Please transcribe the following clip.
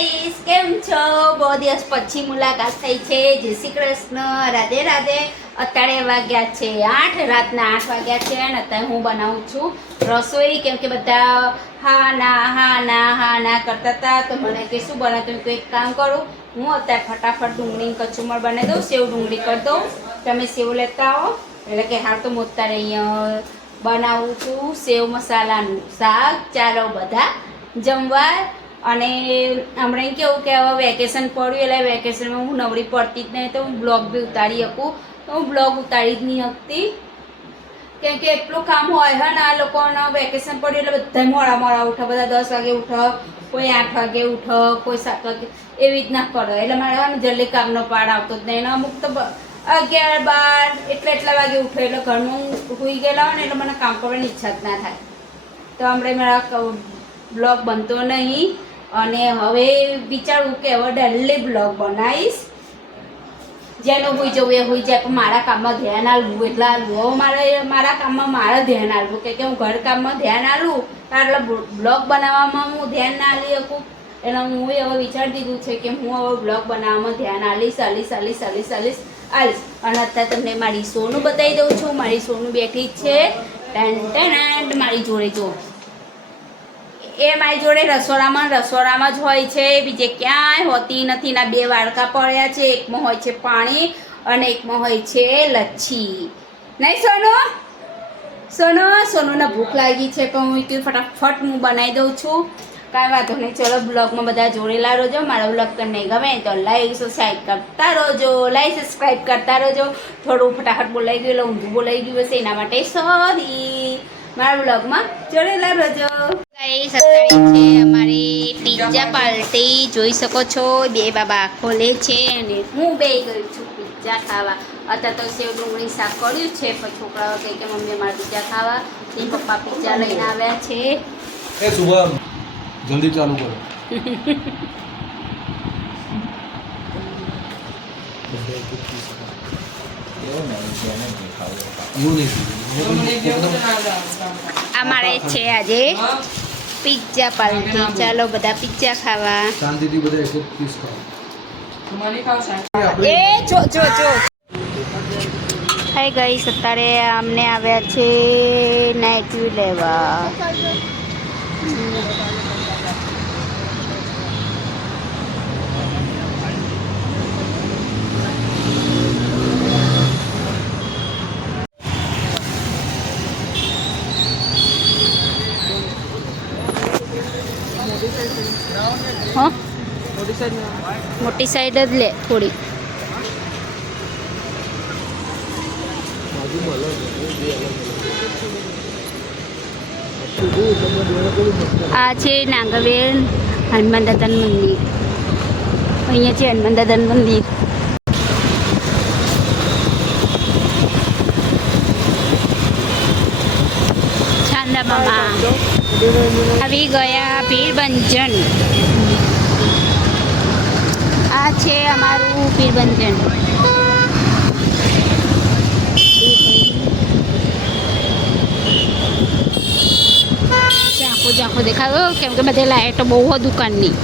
Guys, કેમ છો? બહુ દિવસ પછી મુલાકાત થઈ છે. જય શ્રી કૃષ્ણ, રાધે રાધે. અત્યારે વાગ્યા છે 8, રાતના 8 વાગ્યા છે અને અત્યારે હું બનાવું છું રસોઈ. કેમ કે બધા હા ના કરતા હતા, તો મને કે શું બનાવતું, તો એક કામ કરું, હું અત્યારે ફટાફટ ડુંગળી કચુંબર બનાવી દઉં, સેવ ડુંગળી કરી દઉં. તમે સેવ લેતા આવો. એટલે કે હાલ તો હું અત્યારે અહીંયા બનાવું છું સેવ મસાલાનું શાક. ચાલો બધા જમવા. અને હમણાં કેવું કે હવે વેકેશન પડ્યું એટલે વેકેશનમાં હું નવરી પડતી જ નહીં, તો હું બ્લોગ બી ઉતારી શકું. તો હું બ્લોગ ઉતારી જ નહીં શકતી, કેમ કે એટલું કામ હોય હે ને. આ લોકોને વેકેશન પડ્યું એટલે બધા મોડા ઉઠે, બધા 10 વાગે ઉઠે, કોઈ 8 વાગે ઉઠે, કોઈ 7 વાગે, એવી રીતના કરે. એટલે મારે જલ્દી કામનો પાડ આવતો જ નહીં. અમુક તો 11, 12 એટલા વાગે ઉઠે, એટલે ઘરનું સૂઈ ગયેલા હોય ને, એટલે મને કામ કરવાની ઈચ્છા જ ના થાય. તો હમણાં મારા બ્લોગ બનતો નહીં. અને હવે વિચારું કે હવે ડેલી બ્લોગ બનાવીશ. જેનો હોઈ જવું એ હોઈ જાય, પણ મારા કામમાં ધ્યાન આપવું એટલે આપવું. હવે મારા કામમાં મારે ધ્યાન આપવું, કે હું ઘર કામમાં ધ્યાન આપું એટલે બ્લોગ બનાવવામાં હું ધ્યાન ના આપી શકું. એટલે હું હવે વિચારી દીધું છે કે હું હવે બ્લોગ બનાવવામાં ધ્યાન આલીશ. અને અત્યારે તમને મારી સોનું બતાવી દઉં છું. મારી સોનું બેઠી જ છે મારી જોડે. જો એ મારી જોડે રસોડામાં જ હોય છે, બીજે ક્યાંય હોતી નથી. ના 2 વાડકા પડ્યા છે, એકમાં હોય છે પાણી અને એકમાં હોય છે લચ્છી. નહીં સોનુને ભૂખ લાગી છે, પણ હું ફટાફટ હું બનાવી દઉં છું. કાંઈ વાંધો નહીં. ચલો બ્લોગમાં બધા જોડેલા રહેજો. મારા બ્લોગ તમને ગમે તો લાઈક સબસ્ક્રાઈબ કરતા રહેજો. થોડું ફટાફટ બોલાઈ ગયું, ઊંધું બોલાઈ ગયું હશે, એના માટે સોરી. મારા બ્લોગમાં જોડેલા રહેજો. ગાઈસ, અત્યારે છે અમારી પિઝા પાર્ટી. જોઈ શકો છો, 2 બાબા ખોલે છે અને હું બેસી ગઈ છું પિઝા ખાવા. અત્યારે તો સેવ ડુંગળી શાક કર્યું છે, પણ છોકરાઓ કહે કે મમ્મી અમારે પિઝા ખાવા. એ પપ્પા પિઝા લઈને આવ્યા છે. એ શુભમ, જલ્દી ચાલુ કરો. અમારે છે આજે પિઝા પાર્ટી. ચાલો બધા પિઝા ખાવા. શાંતિથી બધા એક પીસ ખાઓ. હાય ગાઈસ, અત્યારે અમને આવ્યા છે નાઇટ વ્યૂ લેવા. મોટી સાઈડ જ લે થોડી. આ છે નાગરવેલ હનુમાન દાદાનું મંદિર. અહીંયા છે હનુમાન દાદાનું મંદિર. છાંદા મામા આવી ગયા પીરબંજન. આ છે અમારું પીરબંજન. ઝાંખો દેખાયો, કેમ કે બધે લાઈટો બહુ દુકાનની.